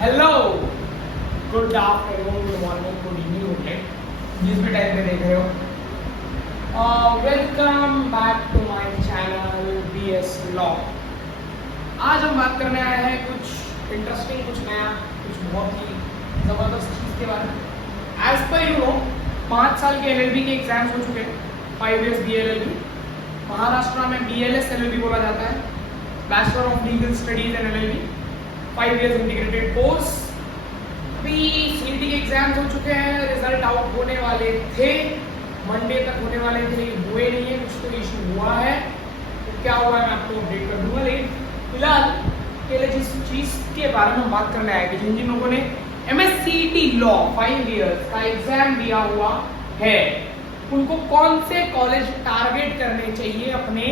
Hello, good afternoon, good morning, good evening, good night, जिस भी time पे देख रहे हो। Welcome back to my channel BS law. आज हम बात करने आए हैं कुछ इंटरेस्टिंग, कुछ नया, कुछ बहुत ही ज़बरदस्त चीज़ के बारे में। एज पर यू नो 5 साल के LLB के एग्जाम्स हो चुके हैं। 5 years BLLB, महाराष्ट्र में BLS LLB बोला जाता है, bachelor of legal studies and LLB, 5 years integrated course. अभी CET के एग्जाम्स हो चुके हैं, रिजल्ट आउट होने वाले थे, मंडे तक होने वाले थे, हुए नहीं है, कुछ तो इशू हुआ है। तो क्या हुआ है मैं आपको अपडेट कर दूंगा। लेकिन फिलहाल पहले जिस चीज़ के बारे में हम बात करने आए कि जिन जिन लोगों ने MSCET लॉ 5 years का एग्जाम दिया हुआ है, उनको कौन से कॉलेज टारगेट करने चाहिए अपने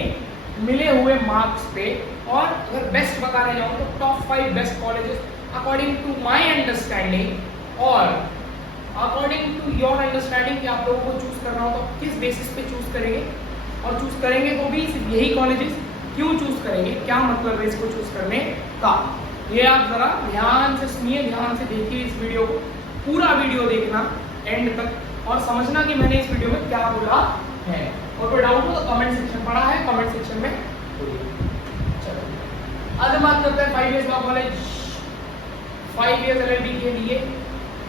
मिले हुए मार्क्स पे। और अगर बेस्ट बताने जाऊँ तो top 5 best colleges according to my understanding और अकॉर्डिंग टू योर अंडरस्टैंडिंग कि आप लोगों को चूज करना हो तो किस बेसिस पे चूज करेंगे, और चूज करेंगे तो भी सिर्फ यही कॉलेजेस क्यों चूज करेंगे, क्या मतलब है इसको चूज करने का। ये आप जरा ध्यान से सुनिए, ध्यान से देखिए इस वीडियो को, पूरा वीडियो देखना एंड तक और समझना कि मैंने इस वीडियो में क्या बोला है। और कोई डाउट हो तो कमेंट सेक्शन पड़ा है, कमेंट सेक्शन में बोलिए। चलो आज हम बात करते हैं 5 years law college, 5 years LLB के लिए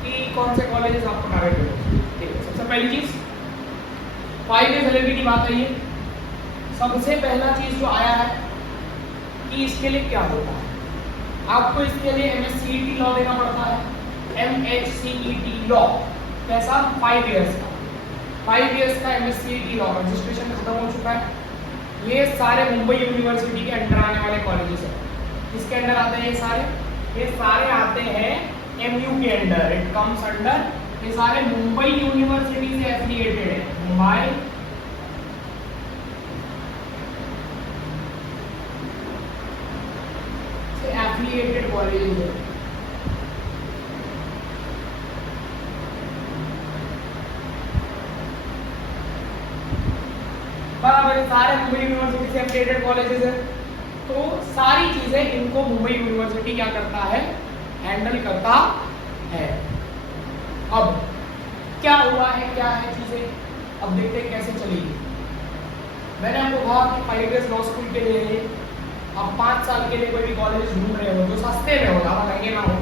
कि कौन से कॉलेजेस आपको टारगेट करेंगे। ठीक है, सबसे पहली चीज 5 years LLB की बात आई है। सबसे पहला चीज जो आया है कि इसके लिए क्या होता है। आपको इसके लिए MSCET लॉ देना पड़ता है, MHCET लॉ कैसा 5 years का। 5 years का MSCET लॉ रजिस्ट्रेशन खत्म हो चुका है। ये सारे मुंबई यूनिवर्सिटी के अंडर आने वाले कॉलेजेस हैं। किसके अंडर आते हैं ये सारे आते हैं MU के अंडर, इट कम्स अंडर, ये सारे मुंबई यूनिवर्सिटी से एफिलिएटेड है। मुंबई से एफिलिएटेड कॉलेजेस है। बराबर, सारे मुंबई यूनिवर्सिटी से एफिलिएटेड कॉलेजेस है, तो सारी चीजें इनको मुंबई यूनिवर्सिटी क्या करता है, हैंडल करता है। अब क्या हुआ है, क्या है चीजें, अब देखते हैं कैसे चलेगी। मैंने आपको कहा कि 5 years लॉ स्कूल के लिए अब 5 साल के लिए कोई भी कॉलेज ढूंढ रहे हो जो सस्ते में हो, ज़्यादा महंगे ना हो,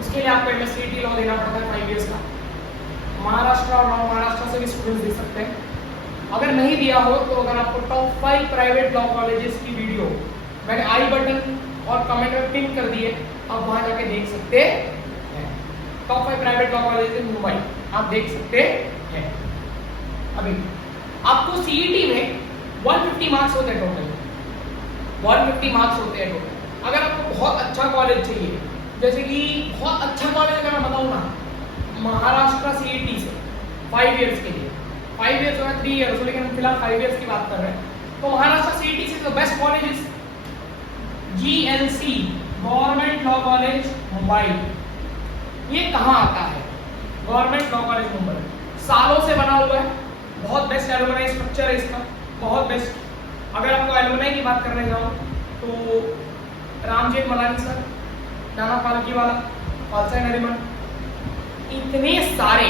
उसके लिए आपको MSCET लॉ देना पड़ता है 5 years का। महाराष्ट्र और नॉन महाराष्ट्र से भी स्टूडेंट्स दे सकते हैं। अगर नहीं दिया हो तो अगर आपको टॉप 5 प्राइवेट लॉ कॉलेजेस की वीडियो मैंने आई बटन और कमेंट में पिन कर दिए, आप वहां जाके देख सकते हैं। Top 5 private law college in Mumbai आप देख सकते हैं। अभी आपको CET में 150 मार्क्स होते हैं टोटल, 150 मार्क्स होते हैं टोटल। अगर आपको बहुत अच्छा कॉलेज चाहिए, जैसे कि बहुत अच्छा कॉलेज अगर मैं बताऊँ ना, महाराष्ट्र CET से 5 years के लिए, 5 years हो 3 years हो, लेकिन फिलहाल 5 years की बात कर रहे हैं, तो महाराष्ट्र CET से the best college is GLC, government law college Mumbai. ये कहाँ आता है, गवर्नमेंट लॉ कॉलेज मुंबई, सालों से बना हुआ है, बहुत बेस्ट एलुमनाई स्ट्रक्चर है इसका, बहुत बेस्ट। अगर आपको एलुमनाई की बात करने जाओ तो रामजेठ मलानी सर, नाना पालकीवाला, खालसा नरीमन, इतने सारे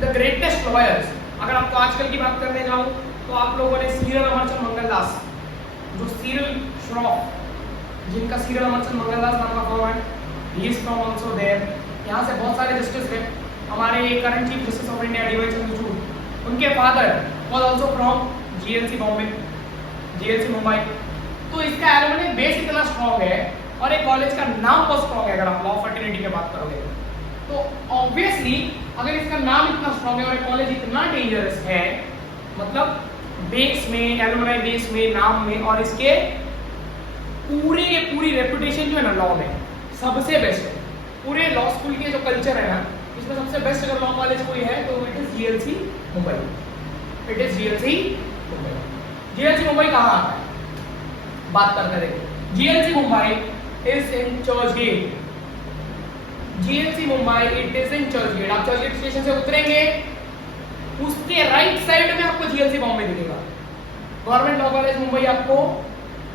द ग्रेटेस्ट लॉयर्स। अगर आपको आजकल की बात करने जाओ तो आप लोगों ने सीरियल अमरचंद मंगलदास, जो सीरियल श्रॉफ, जिनका सीरियल अमरचंद मंगलदास नाम का फॉर्म है, he is from also there. यहाँ से बहुत सारे जस्टिस हैं, हमारे current chief justice of India DY Chandrachud, उनके father was also from GLC Bombay, GLC Mumbai. तो इसका एलुमनी बेस इतना स्ट्रॉन्ग है और एक कॉलेज का नाम बहुत स्ट्रॉन्ग है। अगर आप लॉ फर्टिलिटी की बात करोगे तो ऑब्वियसली अगर इसका नाम इतना स्ट्रॉन्ग है और एक कॉलेज इतना डेंजरस है, मतलब बेस में, एलुमनाई बेस में, नाम में, और इसके पूरी रेपुटेशन जो है ना लॉ में सबसे बेस्ट है। पूरे लॉ स्कूल के जो कल्चर है ना, इसमें सबसे बेस्ट अगर लॉ कॉलेज कोई है तो it is GLC Mumbai, it is GLC Mumbai. GLC Mumbai कहाँ आता है, बात करते देखो। GLC Mumbai is in Churchgate, GLC Mumbai it is in Churchgate. आप चर्च गेट स्टेशन से उतरेंगे, उसके राइट साइड में आपको GLC बॉम्बे दिखेगा। गवर्नमेंट लॉ कॉलेज मुंबई आपको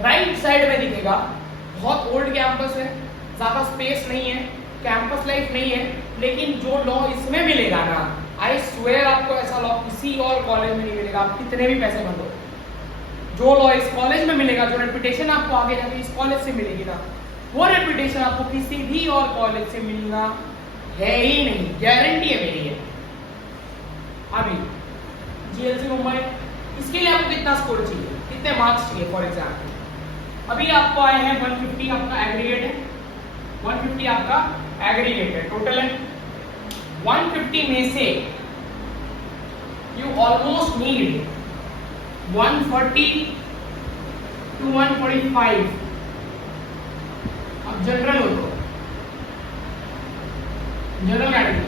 राइट साइड में दिखेगा। बहुत ओल्ड कैंपस है, ज़्यादा स्पेस नहीं है, कैंपस लाइफ नहीं है, लेकिन जो लॉ इसमें मिलेगा ना, आई स्वेयर आपको ऐसा लॉ किसी और कॉलेज में नहीं मिलेगा, आप कितने भी पैसे भर दो। जो लॉ इस कॉलेज में मिलेगा, जो रेपुटेशन आपको आगे जाके इस कॉलेज से मिलेगी ना, वो रेपुटेशन आपको किसी भी और कॉलेज से मिलना है ही नहीं, गारंटी है मेरी है। अभी जीएलसी मुंबई, इसके लिए आपको कितना स्कोर चाहिए, कितने मार्क्स चाहिए? फॉर एग्जाम्पल अभी आपको आए हैं 150, आपका एग्रीगेट है, 150 आपका एग्रीगेट है, टोटल है 150 में से यू ऑलमोस्ट नीड 140 to 145। अब जनरल हो तो जनरल कैटेगरी,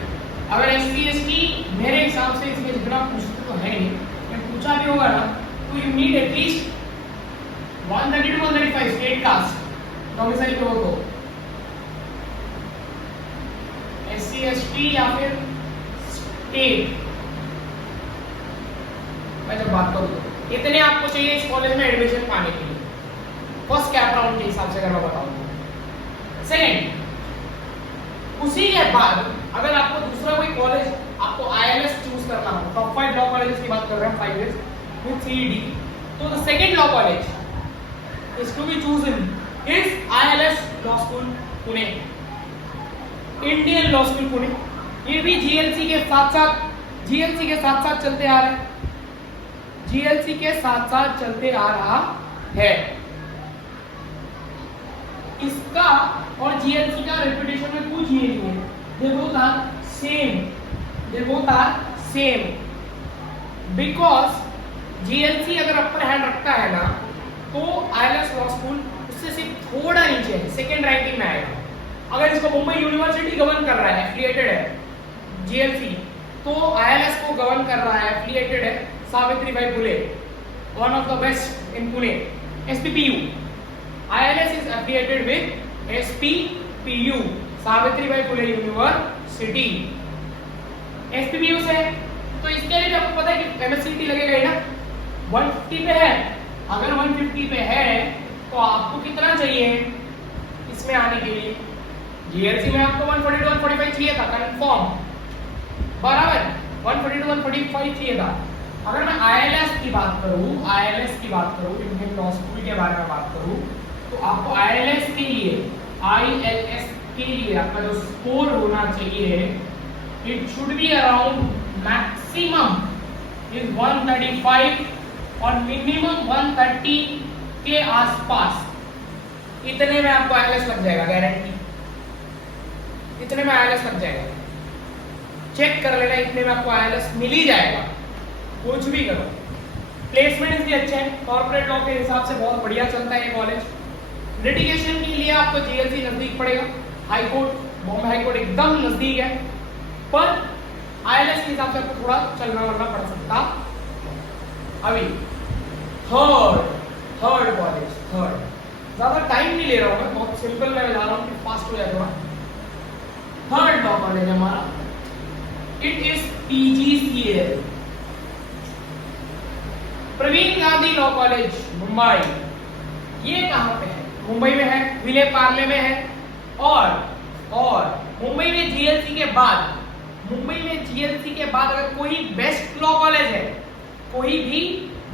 अगर एससी एसटी मेरे हिसाब से इसमें जितना पूछते तो है नहीं, मैं पूछा भी होगा ना, तो you need at least 130 to 135 state caste domicile पे हो तो, एससी एसटी या फिर स्टेट। मैं जब बात करूँ इतने आपको चाहिए इस कॉलेज में एडमिशन पाने के लिए, फर्स्ट कैप राउंड के हिसाब से अगर मैं बताऊँ। सेकेंड, उसी के बाद अगर आपको दूसरा कोई कॉलेज, आपको आईएलएस चूज करना हो, टॉप 5 लॉ कॉलेजेस की बात कर रहे हैं 5 इयर्स विद सीईडी, तो the second law college is to be chosen is ILS law school Pune, Indian law school Pune. ये भी जीएलसी के साथ साथ चलते आ रहा है, जीएलसी के साथ साथ चलते आ रहा है। इसका और जीएलसी का रेपुटेशन में कुछ ये नहीं है, they both are same because GLC अगर अपर हैंड रखता है ना, तो आईएलएस लॉ स्कूल उससे सिर्फ थोड़ा नीचे है, सेकेंड रैंकिंग में आएगा। अगर इसको मुंबई यूनिवर्सिटी गवर्न कर रहा है, एफिलिएटेड है जीएलसी, तो आईएलएस को गवर्न कर रहा है, एफिलिएटेड है Savitribai Phule, one of the best in Pune, SPPU. ILS is affiliated with SPPU, Savitribai Phule university, SPPU से। तो इसके लिए आपको पता है कि MSCT लगेगा ही ना, 150 पे है। अगर 150 पे है तो आपको कितना चाहिए इसमें आने के लिए? जीएलसी में आपको 140 to 145 चाहिए था कंफर्म, बराबर 140 to 145 चाहिए था। अगर मैं ILS की बात करूं, इंडियन लॉ स्कूल के बारे में बात करूं, तो आपको ILS के लिए आपका जो स्कोर होना चाहिए, it should be around maximum is 135 और मिनिमम 130 के आसपास। इतने में आपको ILS लग जाएगा, गारंटी, इतने में ILS लग जाएगा, चेक कर लेना, इतने में आपको ILS मिल ही जाएगा, कुछ भी करो। प्लेसमेंट भी अच्छे हैं, कॉर्पोरेट लॉ के हिसाब से बहुत बढ़िया चलता है ये कॉलेज। लिटिगेशन के लिए आपको जीएलसी नजदीक पड़ेगा, high court, Bombay high court एकदम नजदीक है, पर आईएलएस के हिसाब से आपको थोड़ा चलना वलना पड़ सकता। अभी थर्ड कॉलेज, ज्यादा टाइम नहीं ले रहा हूं मैं, बहुत सिंपल में बता रहा हूं कि फास्ट हो जाए थोड़ा। थर्ड लॉ कॉलेज हमारा, it is PGCL, Pravin Gandhi law college Mumbai. ये कहां पे है? मुंबई में है, विले पार्ले में है। और मुंबई में जीएलसी के बाद अगर कोई बेस्ट लॉ कॉलेज है, कोई भी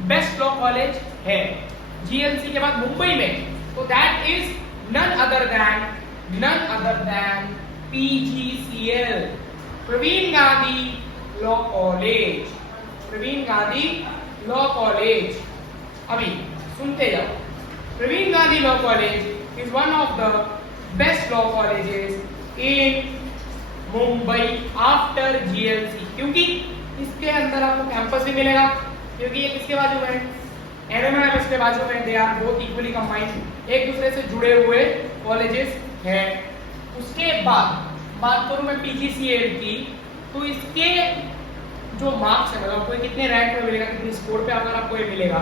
बेस्ट लॉ कॉलेज है जीएलसी के बाद मुंबई में, तो that is none other than PGCL, Pravin Gandhi law college, Pravin Gandhi law college. अभी सुनते जाओ, Pravin Gandhi law college is one of the best law colleges in Mumbai after GLC, क्योंकि इसके अंदर आपको कैंपस भी मिलेगा, क्योंकि ये किसके बाजू में है? एमएमएस के बाजू में, they are both equally combined, एक दूसरे से जुड़े हुए कॉलेजेस हैं। उसके बाद बात करूं मैं पीजीसीएल की, तो इसके जो मार्क्स है, मतलब कोई कितने रैंक में मिलेगा, कितने स्कोर पे अगर आपको ये मिलेगा,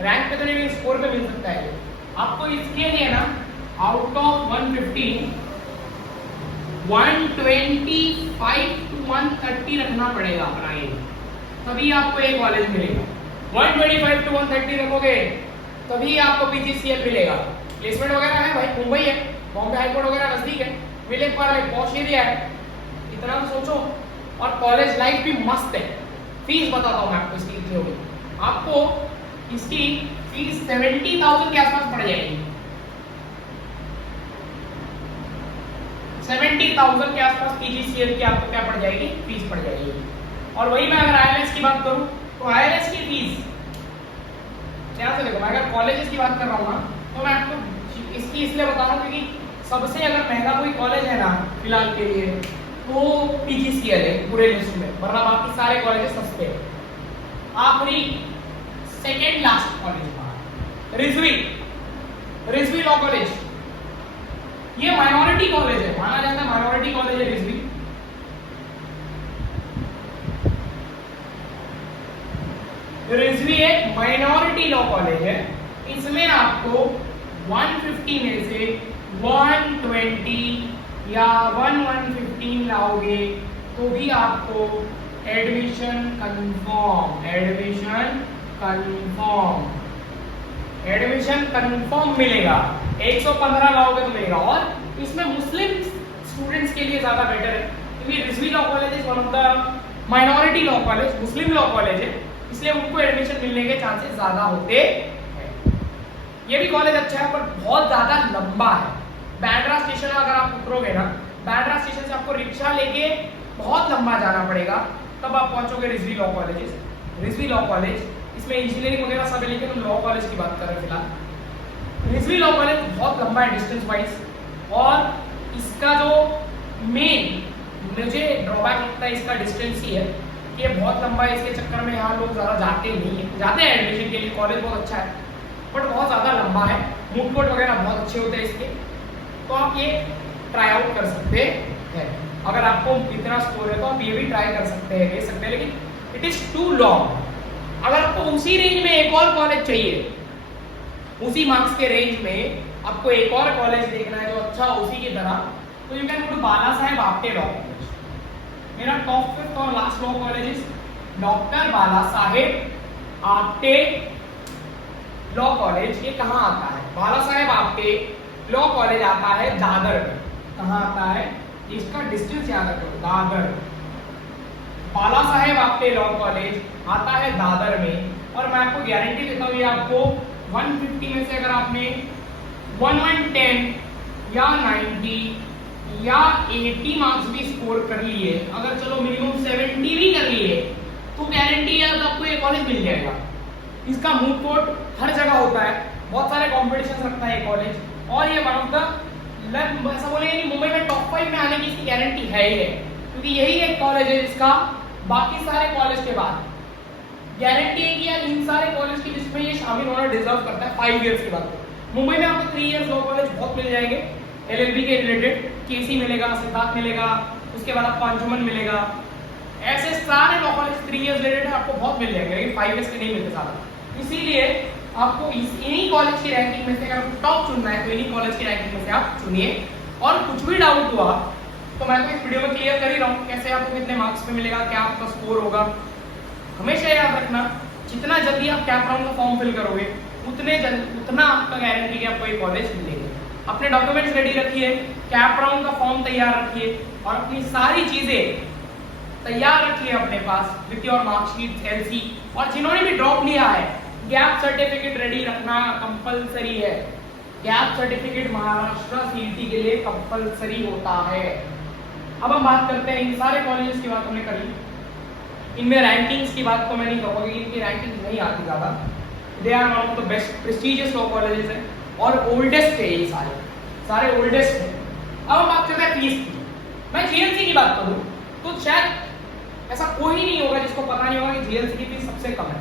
रैंक पे तो नहीं, स्कोर पे मिल सकता है आपको। इसके लिए ना आउट ऑफ 150 125 to 130 रखना पड़ेगा अपना, ये तभी आपको एक कॉलेज मिलेगा। 125 to 130 रखोगे तभी आपको पीजीसीएल मिलेगा। प्लेसमेंट वगैरह है भाई, मुंबई है, बॉम्बे हाई कोर्ट वगैरह नजदीक है, विलेज पर एक पॉश एरिया है, इतना तो सोचो। और कॉलेज लाइफ भी मस्त है। फीस बताता हूँ मैं आपको इसकी कितनी होगी। आपको इसकी फीस 70,000 के आसपास पड़ जाएगी। 70,000 के आसपास पीजीसीएल की आपको क्या पड़ जाएगी, फीस पड़ जाएगी। और वही मैं अगर आईएलएस की बात करूं तो आईएलएस की फीस क्या से देखो, मैं अगर कॉलेजेस की बात कर रहा हूँ ना तो मैं आपको इसकी इसलिए बता रहा हूँ क्योंकि सबसे अगर महंगा कोई कॉलेज है ना फिलहाल के लिए तो पीजीसीएल है पूरे लिस्ट में, वरना बाकी सारे कॉलेजेस सस्ते हैं। आखिरी second last college Rizvi law college, ये माइनॉरिटी कॉलेज है, माना जाता है माइनॉरिटी कॉलेज है रिजवी। रिजवी एक माइनॉरिटी लॉ कॉलेज है। इसमें आपको 150 में से 120 या 115 लाओगे तो भी आपको एडमिशन कंफर्म मिलेगा। 115 लाओगे तो मिलेगा। और इसमें मुस्लिम स्टूडेंट्स के लिए ज्यादा बेटर है क्योंकि Rizvi law college is one of the minority law college, Muslim law college है, इसलिए उनको एडमिशन मिलने के चांसेस ज्यादा होते हैं। ये भी कॉलेज अच्छा है पर बहुत ज्यादा लंबा है। बैंड्रा स्टेशन अगर आप उतरोगे ना, बैंड्रा स्टेशन से आपको रिक्शा लेके बहुत लंबा जाना पड़ेगा, तब आप पहुंचोगे Rizvi law college. Rizvi law college इसमें इंजीनियरिंग वगैरह सब है, लेकिन हम लॉ कॉलेज की बात कर रहे हैं फिलहाल। रिजवी लॉ कॉलेज बहुत लंबा है डिस्टेंस वाइज, और इसका जो मेन मुझे ड्रॉबैक लगता है इसका डिस्टेंस ही है कि ये बहुत लंबा है। इसके चक्कर में यहाँ लोग ज़्यादा जाते नहीं है, जाते हैं एडमिशन के लिए, कॉलेज बहुत अच्छा है बट बहुत ज़्यादा लंबा है। मूड कोर्ट वगैरह बहुत अच्छे होते हैं इसके, तो आप ये ट्राई आउट कर सकते हैं। अगर आपको इतना स्कोर है तो आप ये भी ट्राई कर सकते हैं, ले सकते हैं, लेकिन इट इज़ टू लॉन्ग। अगर आपको उसी रेंज में एक और कॉलेज चाहिए, उसी मार्क्स के रेंज में आपको एक और कॉलेज देखना है जो अच्छा उसी की तरह, तो you can go to Bala Saheb Apte law college. मेरा टॉप 5th और last law college is doctor Bala Saheb Apte law college. ये कहाँ आता है? बाला साहेब आपटे लॉ कॉलेज आता है दादर में। कहाँ आता है? इसका डिस्टेंस याद रखो, दादर। बाला साहेब आपटे लॉ कॉलेज आता है दादर में, और मैं आपको गारंटी देता हूँ ये आपको 150 में से अगर आपने 110 या 90 या 80 मार्क्स भी स्कोर कर लिए, अगर चलो मिनिमम 70 भी कर लिए, तो गारंटी है आपको ये कॉलेज मिल जाएगा। इसका मूव कोर्ट हर जगह होता है, बहुत सारे कॉम्पिटिशन रखता है ये कॉलेज, और ये वन ऑफ द ऐसा बोलेंगे मुंबई में टॉप 5 में आने की इसकी गारंटी है ही है, क्योंकि यही एक कॉलेज है जिसका बाकी सारे कॉलेज के बाद गारंटी है कि यार इन सारे कॉलेज की लिस्ट में ये शामिल होना डिजर्व करता है। 5 इयर्स की बात करें, मुंबई में आपको 3 इयर्स लॉ कॉलेज बहुत मिल जाएंगे, एलएलबी के रिलेटेड केसी मिलेगा, सिद्धार्थ मिलेगा, उसके बाद आपको अंजुमन मिलेगा, ऐसे सारे लॉ कॉलेज 3 इयर्स रिलेटेड आपको बहुत मिल जाएंगे, लेकिन 5 इयर्स के नहीं मिलते सारा। इसीलिए आपको इन्हीं कॉलेज की रैंकिंग में से अगर टॉप चुनना है तो इन्हीं कॉलेज की रैंकिंग में से आप चुनिए। और कुछ भी डाउट हुआ तो मैं तो इस वीडियो में क्लियर कर ही रहा हूँ कैसे आपको कितने मार्क्स पे मिलेगा, क्या आपका स्कोर होगा। हमेशा याद रखना, जितना जल्दी आप कैप राउंड का फॉर्म फिल करोगे उतना आपका गारंटी कि आपको ये कॉलेज मिलेगा। अपने डॉक्यूमेंट्स रेडी रखिए, कैप राउंड का फॉर्म तैयार रखिए, और अपनी सारी चीजें तैयार रखिए अपने पास विथ योर मार्कशीट, एलसी। और जिन्होंने भी ड्रॉप लिया है, गैप सर्टिफिकेट रेडी रखना कंपलसरी है। गैप सर्टिफिकेट महाराष्ट्र सीईटी के लिए कंपलसरी होता है। अब हम बात करते हैं इन सारे कॉलेजेस की बात हमने कर ली, इनमें रैंकिंग्स की बात तो मैं नहीं करूँगा क्योंकि इनकी रैंकिंग नहीं आती ज़्यादा। They are one of the best prestigious law colleges हैं और ओल्डेस्ट है, ये सारे ओल्डेस्ट हैं। अब हम बात करते हैं फीस की। मैं जीएलसी की बात करूँ तो शायद ऐसा कोई नहीं होगा जिसको पता नहीं होगा कि जीएलसी की फीस सबसे कम है।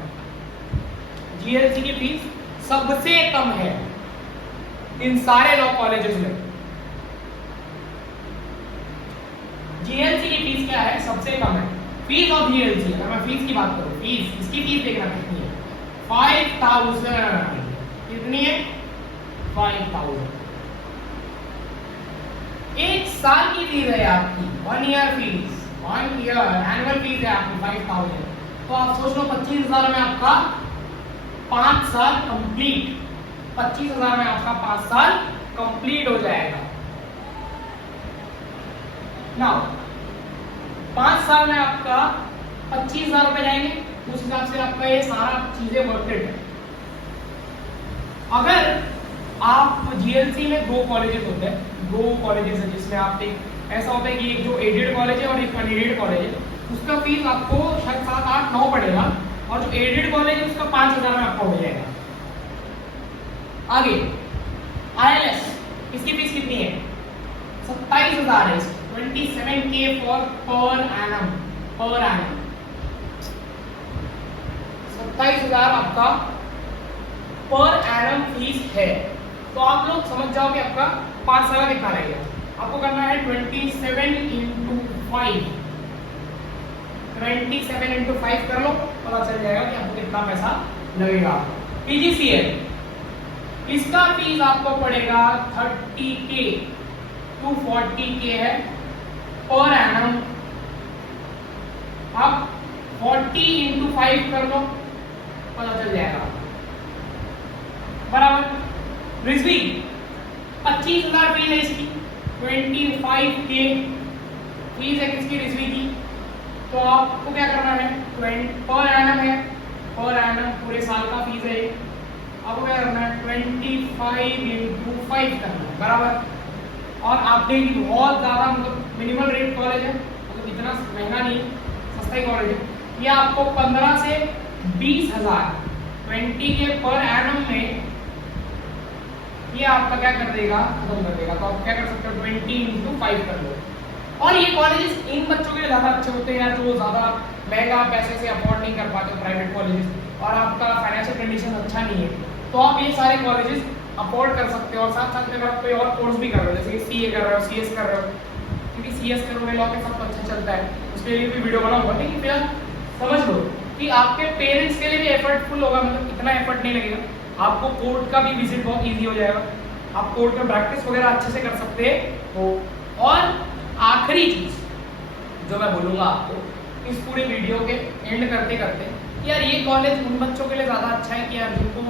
जीएलसी की फीस सबसे कम है इन सारे लॉ कॉलेजेस में। जीएलसी की फीस क्या है? सबसे कम है फीस ऑफ जीएलसी। अगर मैं फीस की बात करूं, फीस इसकी फीस देखना कितनी है, 5000। कितनी है? 5000। एक साल की फीस है आपकी, 1 year fees, 1 year annual fees है आपकी 5000। तो आप सोच लो 25,000 में आपका 5 साल कंप्लीट, 25,000 में आपका 5 साल कंप्लीट हो जाएगा। नाउ 5 साल में आपका 25,000 रुपए जाएंगे, उस हिसाब से आपका ये सारा चीजें वर्कआउट है। अगर आप जीएलसी में 2 कॉलेजेस होते हैं, 2 कॉलेजेस है जिसमें आप एक ऐसा होता है कि एक जो एडेड कॉलेज है और एक अनएडेड कॉलेज है, उसका फीस आपको शायद 7, 8, 9 पड़ेगा, और जो एडेड कॉलेज है उसका 5,000 में आपको हो जाएगा। आगे ILS, इसकी फीस कितनी है? 27,000 है, 27K पर एनम 27,000 आपका पर एनम फीस है। तो आप लोग समझ जाओ कि आपका 5 साल कितना रहेगा। आपको करना है 27 into 5, 27 into 5 कर लो, पता चल जाएगा कि आपको कितना पैसा लगेगा। PGCL, इसका फीस आपको पड़ेगा 30K to 40K है पर एनम। आप 40 into 5 कर लो, पता चल जाएगा, बराबर। रिजवी 25,000 फीस है इसकी, 25K फीस है किसकी? रिजवी की। तो आपको क्या करना है, पर एनम है, पर एनम पूरे साल का फीस है। आपको क्या करना है, 25 into 5 करना है, बराबर। और आप देखिए बहुत ज़्यादा मतलब मिनिमल रेट कॉलेज है, मतलब इतना महंगा नहीं है, सस्ता ही कॉलेज है। ये आपको 15 से 20,000 20K पर एनम में ये आपका क्या कर देगा, खत्म कर देगा। तो आप क्या कर सकते हो, 20 into 5 कर लो। और ये कॉलेजेस इन बच्चों के लिए ज़्यादा अच्छे होते हैं जो ज़्यादा महंगा पैसे से अफोर्ड नहीं कर पाते प्राइवेट कॉलेजेस, और आपका फाइनेंशियल कंडीशन अच्छा नहीं है, तो आप ये सारे कॉलेजेस अफोर्ड कर सकते हो। और साथ साथ में अगर आप कोई और कोर्स भी कर रहे हो, जैसे CA कर रहे हो, CS कर रहे हो, क्योंकि CS करोगे लॉ के साथ तो अच्छा चलता है, उसके लिए भी वीडियो बनाऊंगा। लेकिन फिर समझ लो कि आपके पेरेंट्स के लिए भी एफर्टफुल होगा, मतलब इतना एफर्ट नहीं लगेगा। आपको कोर्ट का भी विजिट बहुत ईजी हो जाएगा, आप कोर्ट में प्रैक्टिस वगैरह अच्छे से कर सकते हो। और आखिरी चीज जो मैं बोलूँगा आपको इस पूरे वीडियो के एंड करते करते, यार ये कॉलेज उन बच्चों के लिए ज़्यादा अच्छा है कि यार जिनको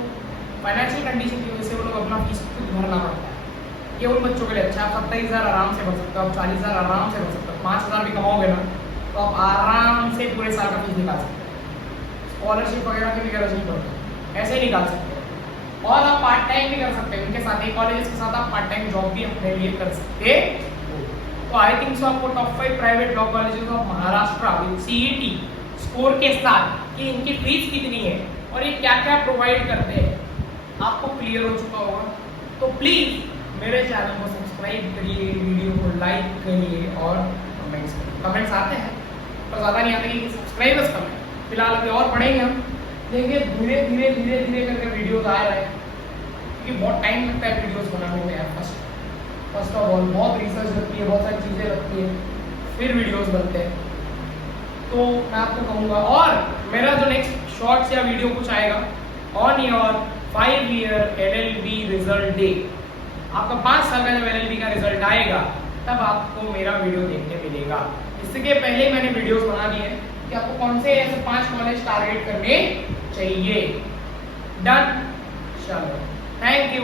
फाइनेंशियल कंडीशन की वजह से वो लोग अपना फीस खुद भरना पड़ता है। ये उन बच्चों के लिए अच्छा है। आप 27,000 आराम से भर सकते हो, आप 40,000 आराम से भर सकते हो, 5,000 भी कमाओगे ना तो आप आराम से पूरे साल का फीस निकाल सकते हो। स्कॉलरशिप वगैरह की भी गरज नहीं पड़ती, ऐसे ही निकाल सकते हो। और आप पार्ट टाइम भी कर सकते हो, इनके साथ एक कॉलेज के साथ आप पार्ट टाइम जॉब भी अपने लिए कर सकते हो। तो आई थिंक सो आपको top 5 private law colleges of Maharashtra with CET score के साथ कि इनकी फीस कितनी है और ये क्या क्या प्रोवाइड करते हैं आपको क्लियर हो चुका होगा। तो प्लीज मेरे चैनल को सब्सक्राइब करिए, वीडियो को लाइक करिए और कमेंट्स आते हैं पर ज़्यादा नहीं आते कि सब्सक्राइबर्स कम है। फिलहाल अभी और बढ़ेंगे हम, देखिए धीरे धीरे करके वीडियोस आ रहे हैं, क्योंकि बहुत टाइम लगता है वीडियोस बनाने में यार। फर्स्ट ऑफ ऑल बहुत रिसर्च लगती है, बहुत सारी चीज़ें लगती है, फिर वीडियोस बनते हैं। तो मैं आपको कहूँगा, और मेरा जो नेक्स्ट शॉर्ट्स या वीडियो कुछ आएगा on your 5 year LLB result day, आपका 5 साल का जब LLB का रिजल्ट आएगा तब आपको मेरा वीडियो देखने मिलेगा। इसके पहले मैंने वीडियोस बना दिए हैं कि आपको कौन से ऐसे 5 कॉलेज टारगेट करने चाहिए। डन, चलो, थैंक यू।